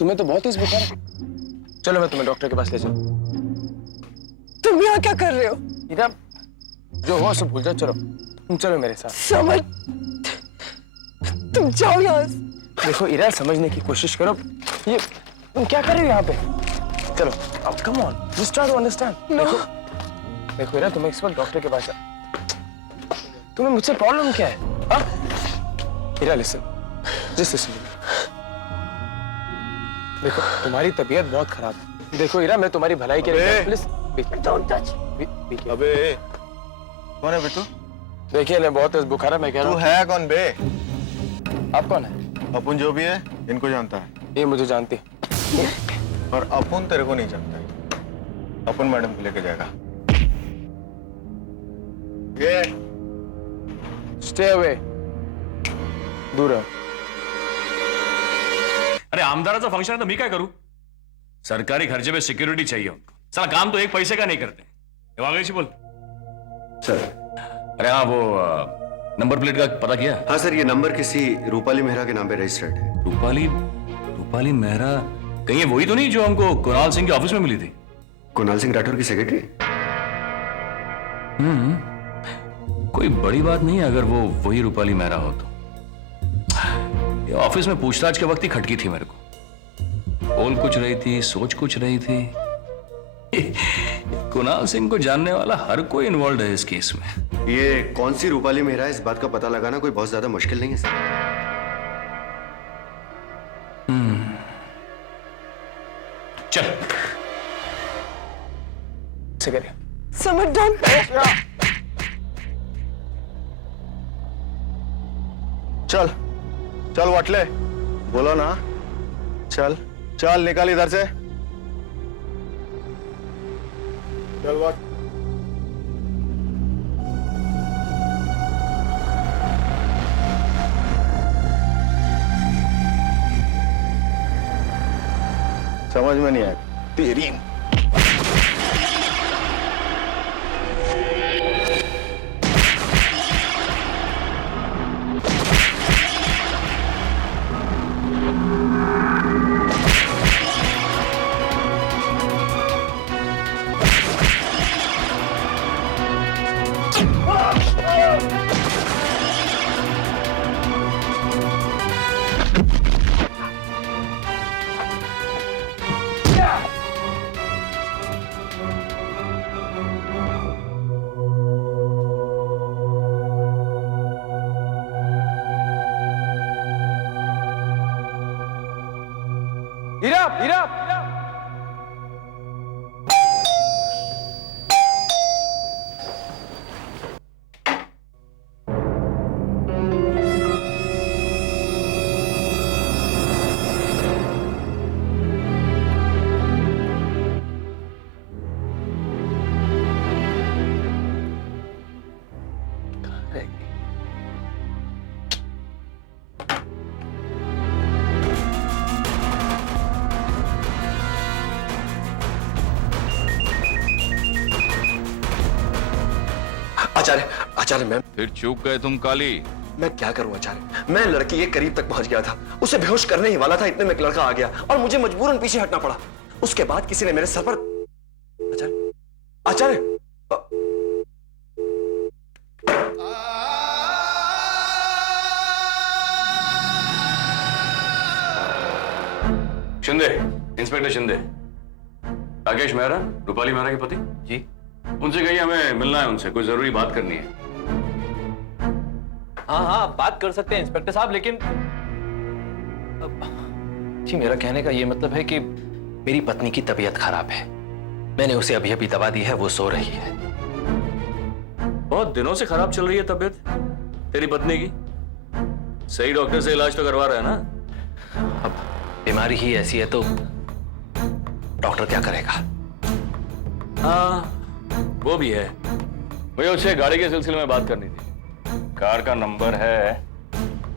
तुम्हें तो बहुत तेज बुखार है। चलो मैं तुम्हें डॉक्टर के पास ले जाऊं। तुम यहाँ क्या कर रहे हो? हीरा, जो हो सब भूल जाओ। चलो तुम चलो मेरे साथ। समझ, तुम जाओ यहाँ से। देखो हीरा, समझने की कोशिश करो। ये तुम क्या कर रहे हो यहाँ पे? चलो अब come on, just try to understand. देखो हीरा, तुम इस वक्त डॉक्टर के पास जा। तुम्हें मुझसे प्रॉब्लम क्या है? हाँ हीरा, लिसन, जस्ट लिसन। देखो तुम्हारी तबीयत बहुत खराब है। देखो हीरा, मैं तुम्हारी भलाई के लिए प्लीज डोंट टच। अबे कौन है बिट्टू? देखिए ना, बहुत तेज बुखार है। मैं कह रहा तू हूँ। है कौन बे? आप कौन है? अपुन जो भी है इनको जानता है, ये मुझे जानती है। और अपुन तेरे को नहीं जानता है। अपुन मैडम को लेके जाएगा। ये स्टे अवे, दूर रहो। अरे आमदाराचं फंक्शन है तो मी काय करू? सरकारी खर्चे पे सिक्योरिटी चाहिए उनको। साला काम तो एक पैसे का नहीं करते। वागेशी बोल सर। अरे हाँ, वो नंबर प्लेट का पता किया? हाँ सर, ये नंबर किसी रूपाली मेहरा के नाम पे रजिस्टर्ड है। रूपाली मेहरा कहीं ये वही तो नहीं जो हमको कुणाल सिंह के ऑफिस में मिली थी? कुणाल सिंह राठौर की सेक्रेटरी। कोई बड़ी बात नहीं है अगर वो वही रूपाली मेहरा हो तो। ये ऑफिस में पूछताछ के वक्त ही खटकी थी मेरे को। बोल कुछ रही थी, सोच कुछ रही थी। कुणाल सिंह को जानने वाला हर कोई इन्वॉल्व है इस केस में। ये कौन सी रूपाली मेहरा है, इस बात का पता लगाना कोई बहुत ज्यादा मुश्किल नहीं है सर। चल से करिए। समझ, डोंट चल चल वाटले, बोलो ना। चल चल निकाल इधर से। चल वाट। समझ में नहीं आया तेरी। हीरा, हीरा, आचार्य, आचार्य मैम, फिर चूक गए तुम काली। मैं क्या करूं आचार्य? मैं लड़की के करीब तक पहुंच गया था, उसे बेहोश करने ही वाला था, इतने में एक लड़का आ गया और मुझे मजबूरन पीछे हटना पड़ा। उसके बाद किसी ने मेरे सर पर आचार्य, आचार्य, शिंदे, इंस्पेक्टर शिंदे। राकेश मेहरा, रूपाली मेहरा के पति जी। उनसे कहिए हमें मिलना है, उनसे कोई जरूरी बात करनी है। हाँ हाँ, बात कर सकते हैं इंस्पेक्टर साहब, लेकिन जी मेरा कहने का ये मतलब है कि मेरी पत्नी की तबीयत खराब है। मैंने उसे अभी अभी दवा दी है, वो सो रही है। बहुत दिनों से खराब चल रही है तबीयत तेरी पत्नी की। सही डॉक्टर से इलाज तो करवा रहा है ना? अब बीमारी ही ऐसी है तो डॉक्टर क्या करेगा? हाँ वो भी है। मुझे उससे गाड़ी के सिलसिले में बात करनी थी। कार का नंबर है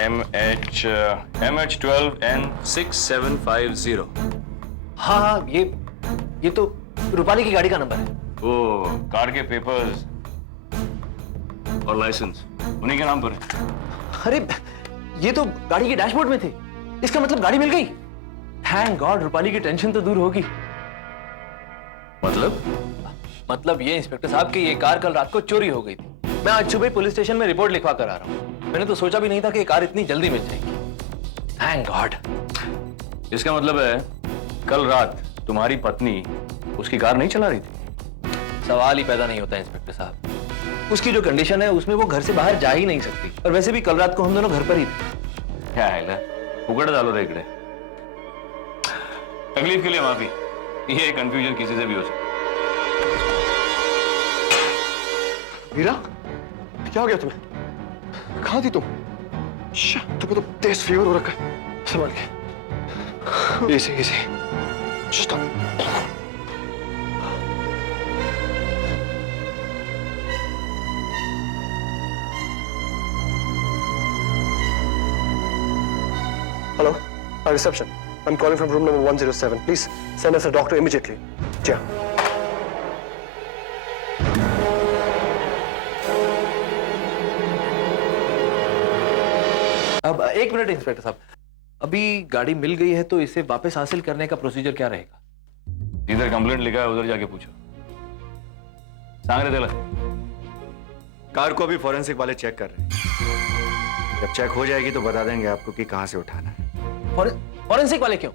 MH12N6750। हाँ हाँ, ये तो रूपाली की गाड़ी का नंबर है। वो कार के पेपर्स और लाइसेंस उन्हीं के नाम पर है। अरे ये तो गाड़ी के डैशबोर्ड में थे, इसका मतलब गाड़ी मिल गई। थैंक गॉड रूपाली की टेंशन तो दूर होगी। मतलब ये इंस्पेक्टर साहब कि ये कार कल रात को चोरी हो गई थी। मैं आज सुबह पुलिस स्टेशन में रिपोर्ट लिखवा कर आ रहा हूँ। मैंने तो सोचा भी नहीं था कि ये कार इतनी जल्दी मिल जाएगी। Thank God. इसका मतलब है कल रात तुम्हारी पत्नी उसकी कार नहीं चला रही थी? सवाल ही पैदा नहीं होता इंस्पेक्टर साहब। उसकी जो कंडीशन है उसमें वो घर से बाहर जा ही नहीं सकती, और वैसे भी कल रात को हम दोनों घर पर ही थे। क्या है उगड़ डालो रेगड़े। तकलीफ के लिए माफी, ये कंफ्यूजन किसी से भी हो सकती। मीरा, क्या हो गया तुम्हें? कहां थी तुम? तुम्हें तो तेज फीवर हो रखा है। संभाल के। इसी। Stop. Hello, reception. I'm calling from room number 107. Please send us a doctor immediately. Yeah. अब एक मिनट इंस्पेक्टर साहब, अभी गाड़ी मिल गई है तो इसे वापस हासिल करने का प्रोसीजर क्या रहेगा? जिधर कंप्लेंट लिखा है उधर जाके पूछो। सांग रहे थे कार को अभी फॉरेंसिक वाले चेक कर रहे हैं। जब चेक हो जाएगी तो बता देंगे आपको कि कहां से उठाना है। फॉरेंसिक वाले क्यों?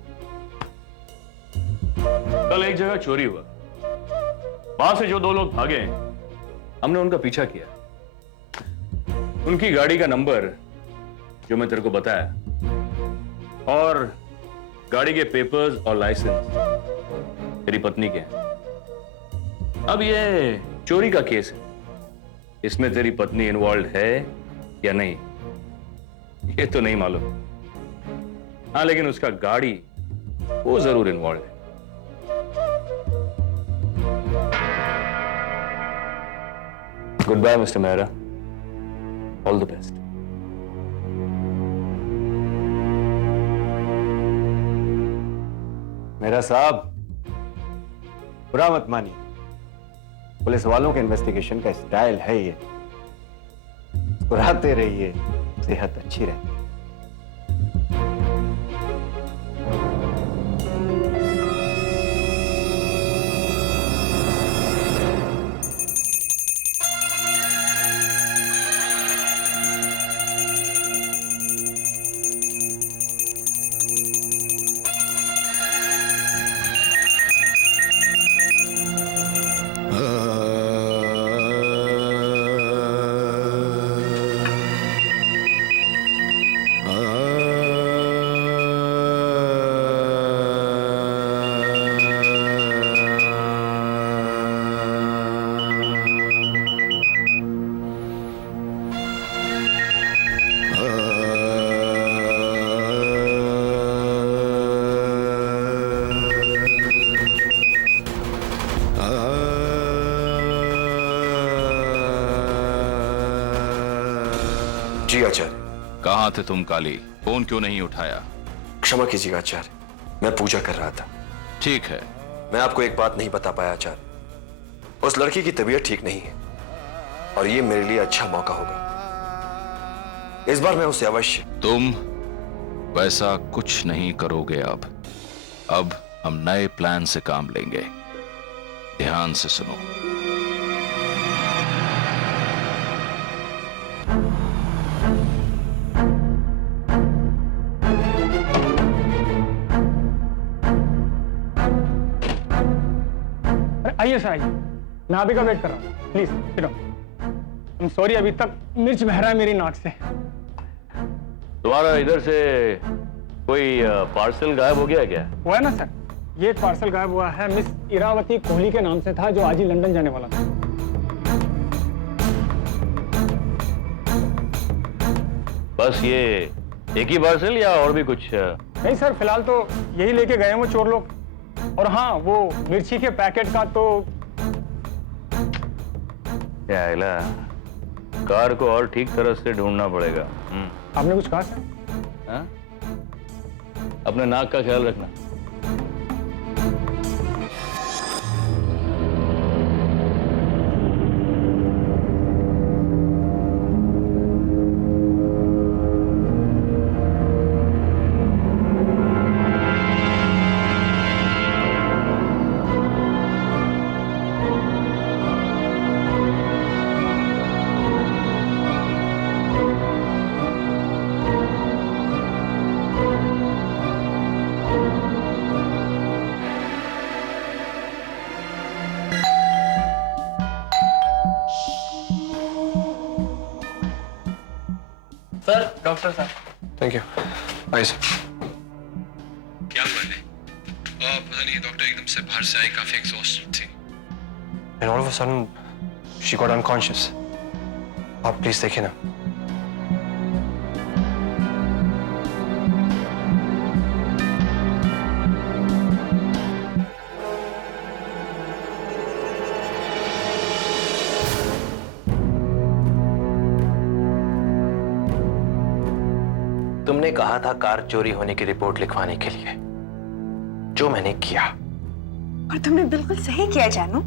कल एक जगह चोरी हुआ, वहां से जो 2 लोग भागे हमने उनका पीछा किया। उनकी गाड़ी का नंबर जो मैं तेरे को बताया और गाड़ी के पेपर्स और लाइसेंस तेरी पत्नी के हैं। अब ये चोरी का केस है, इसमें तेरी पत्नी इन्वॉल्व है या नहीं ये तो नहीं मालूम। हाँ, लेकिन उसका गाड़ी वो जरूर इन्वॉल्व है। Good bye mister Mehra, all the best. मेरा साहब, बुरा मत मानिए, पुलिस वालों के इन्वेस्टिगेशन का स्टाइल है ये। मुस्कुराते रहिए, सेहत अच्छी रहती है। जी आचार्य। कहाँ थे तुम काली? फोन क्यों नहीं उठाया? क्षमा कीजिएगा आचार्य, मैं पूजा कर रहा था। ठीक है, मैं आपको एक बात नहीं बता पाया आचार्य, उस लड़की की तबीयत ठीक नहीं है और ये मेरे लिए अच्छा मौका होगा। इस बार मैं उसे अवश्य। तुम वैसा कुछ नहीं करोगे। अब हम नए प्लान से काम लेंगे। ध्यान से सुनो। आइए सर, आइए। मैं अभी का वेट कर रहा हूँ। Please sit down. सॉरी, अभी तक मिर्च बह रहा है मेरी नाक से। तुम्हारा इधर से कोई पार्सल गायब हो गया क्या? हुआ है ना सर, ये एक पार्सल गायब हुआ है। मिस इरावती कोहली के नाम से था, जो आज ही लंदन जाने वाला था। बस ये एक ही पार्सल या और भी कुछ? नहीं सर, फिलहाल तो यही लेके गए हैं वो चोर लोग। और हाँ, वो मिर्ची के पैकेट का तो क्या है, कार को और ठीक तरह से ढूंढना पड़ेगा। आपने कुछ कहा सर? हाँ? अपने नाक का ख्याल रखना। सर डॉक्टर साहब। Thank you. आइए सर। क्या हुआ है? पता नहीं, डॉक्टर एकदम से बाहर से आई, काफी एग्जॉस्टेड थी। And all of a sudden, she got unconscious. आप प्लीज देखिए ना। तुमने कहा था कार चोरी होने की रिपोर्ट लिखवाने के लिए, जो मैंने किया। और तुमने बिल्कुल सही किया जानू।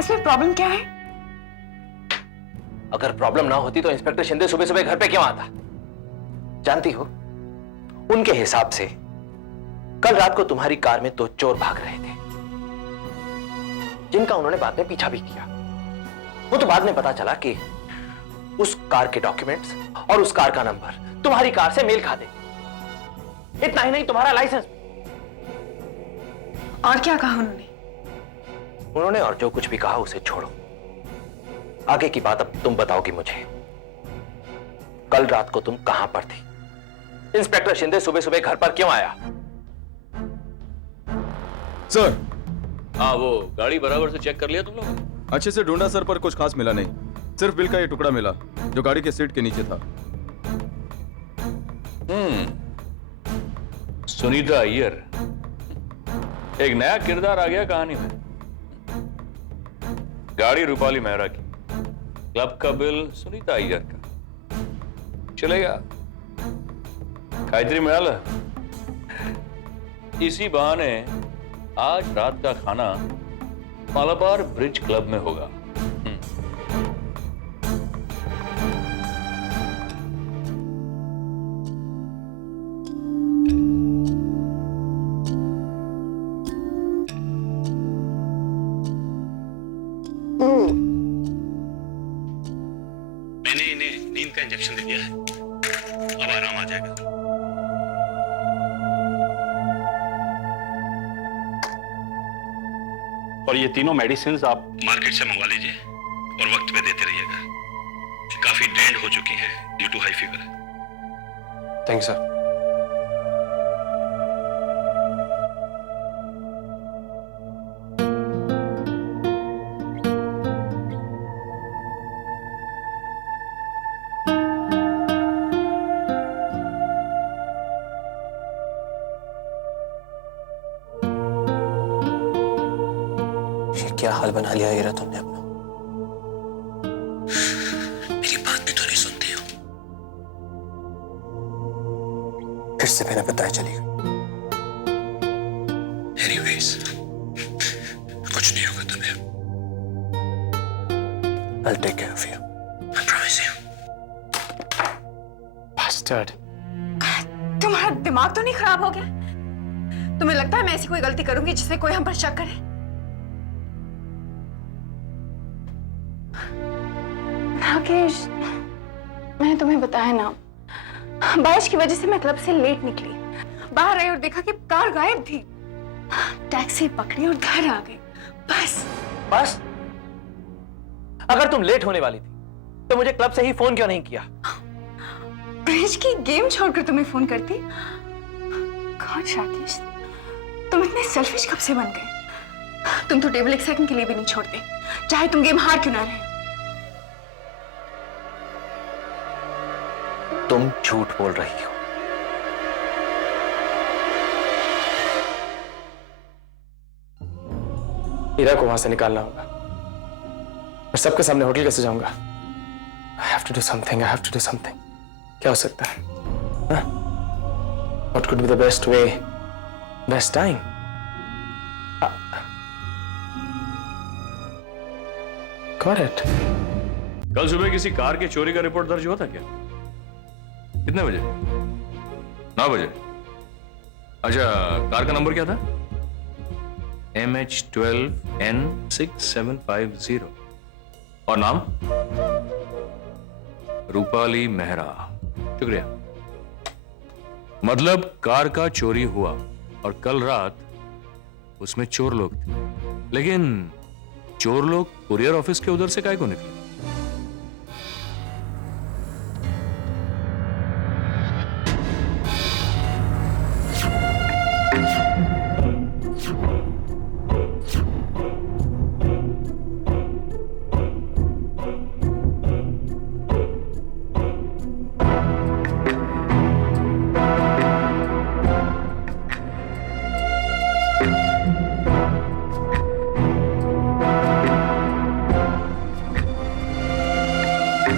इसमें प्रॉब्लम क्या है? अगर प्रॉब्लम ना होती तो इंस्पेक्टर शिंदे सुबह सुबह घर पे क्यों आता? जानती हो, उनके हिसाब से कल रात को तुम्हारी कार में 2 चोर भाग रहे थे, जिनका उन्होंने बाद में पीछा भी किया। वो तो बाद में पता चला कि उस कार के डॉक्यूमेंट्स और उस कार का नंबर तुम्हारी कार से मेल खाते। इतना ही नहीं, तुम्हारा लाइसेंस। और क्या कहा उन्होंने? उन्होंने और जो कुछ भी कहा उसे छोड़ो। आगे की बात अब तुम बताओगी मुझे। कल रात को तुम कहां पर थी? इंस्पेक्टर शिंदे सुबह सुबह घर पर क्यों आया? सर, हाँ, वो गाड़ी बराबर से चेक कर लिया तुम लोगों ने? अच्छे से ढूंढा सर, पर कुछ खास मिला नहीं। सिर्फ बिल का ये टुकड़ा मिला जो गाड़ी के सीट के नीचे था। सुनीता अय्यर, एक नया किरदार आ गया कहानी में। गाड़ी रूपाली मेहरा की, क्लब का बिल सुनीता अय्यर का। चलेगा, कायत्री मिळालं। इसी बहाने आज रात का खाना मालाबार ब्रिज क्लब में होगा। मैंने इन्हें नींद का इंजेक्शन दे दिया है, अब आराम आ जाएगा। और ये तीनों मेडिसिन आप मार्केट से मंगवा लीजिए और वक्त पे देते रहिएगा। काफी ड्रेन्ड हो चुकी हैं due to high fever. Thank you sir. क्या हाल बना लिया हीरा तुमने अपना? मेरी बात भी तो नहीं सुनती हो। फिर से बिना बताए चली गई। एनीवेज, कुछ नहीं होगा तुम्हें। I'll take care of you. I promise you. Bastard. तुम्हारा दिमाग तो नहीं खराब हो गया? तुम्हें लगता है मैं ऐसी कोई गलती करूंगी जिससे कोई हम पर शक करे? राकेश, मैंने तुम्हें बताया ना, बारिश की वजह से मैं क्लब से लेट निकली। बाहर आई और देखा कि कार गायब थी। टैक्सी पकड़ी और घर आ गई। बस? अगर तुम लेट होने वाली थी तो मुझे क्लब से ही फोन क्यों नहीं किया? ब्रिज की गेम छोड़कर तुम्हें फोन करती? गॉड राकेश, तुम इतने सेल्फिश कब से बन गए? तुम तो टेबल एक सेकंड के लिए भी नहीं छोड़ते, चाहे तुम गेम हार क्यों ना रहे। तुम झूठ बोल रही हो। हीरा को वहां से निकालना होगा। मैं सबके सामने होटल कैसे जाऊंगा? I have to do something. I have to do something. क्या हो सकता है? हाँ? What could be the best way? Best time? Got it. कल सुबह किसी कार की चोरी का रिपोर्ट दर्ज हुआ था क्या? कितने बजे? 9 बजे। अच्छा, कार का नंबर क्या था? MH12N6750। और नाम? रूपाली मेहरा। शुक्रिया। मतलब कार का चोरी हुआ और कल रात उसमें चोर लोग थे, लेकिन चोर लोग कुरियर ऑफिस के उधर से काहे को निकले?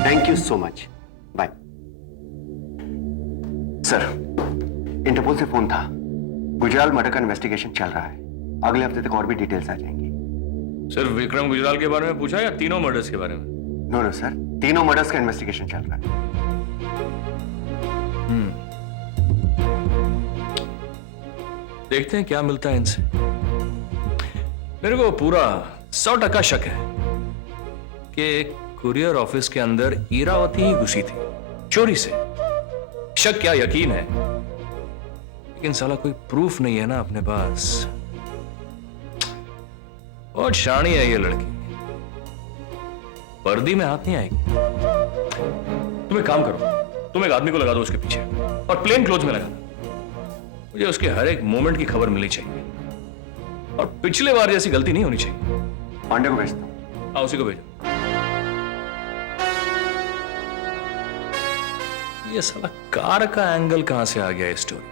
Thank you so much, bye. Sir, Interpol से फोन था। गुजराल मर्डर का इन्वेस्टिगेशन चल रहा है। अगले हफ्ते तक और भी डिटेल्स आ जाएंगी। सिर्फ विक्रम गुजराल के बारे में पूछा या तीनों मर्डर्स के बारे में? नो नो सर, तीनों मर्डर्स का इन्वेस्टिगेशन चल रहा है। देखते हैं क्या मिलता है इनसे। मेरे को पूरा 100% शक है कि कुरियर ऑफिस के अंदर ईरावती ही घुसी थी चोरी से। शक क्या, यकीन है, लेकिन साला कोई प्रूफ नहीं है ना अपने पास। बहुत शानी है ये लड़की, वर्दी में हाथ नहीं आएगी। तुम एक काम करो, तुम एक आदमी को लगा दो उसके पीछे और प्लेन क्लोज में लगा दो। मुझे उसके हर एक मोमेंट की खबर मिलनी चाहिए और पिछले बार जैसी गलती नहीं होनी चाहिए। पांडे को भेजता हूं। हाँ, उसी को भेजो। ये साला कार का एंगल कहां से आ गया इस स्टोरी?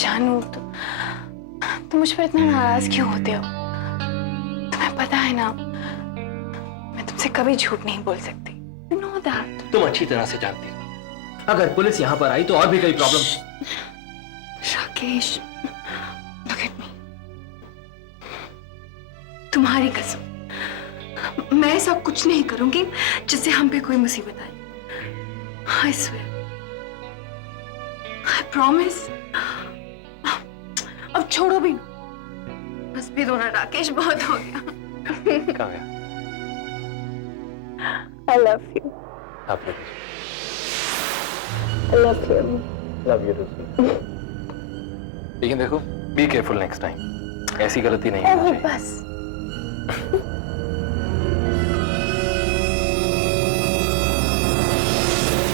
जानू, तुम मुझ पर इतना नाराज क्यों होते हो? तुम्हें पता है ना, मैं तुमसे कभी झूठ नहीं बोल सकती। You know that. तुम अच्छी तरह से जानती हो, अगर पुलिस यहां पर आई तो और भी कई problem. Rakesh, look at me. तुम्हारी कसम, मैं ऐसा कुछ नहीं करूंगी जिससे हम पे कोई मुसीबत आए। I swear. I promise. अब छोड़ो भी, बस भी दो ना राकेश, बहुत हो गया। I love you. I love you. Love you too. लेकिन देखो, बी केयरफुल नेक्स्ट टाइम, ऐसी गलती नहीं होनी चाहिए। बस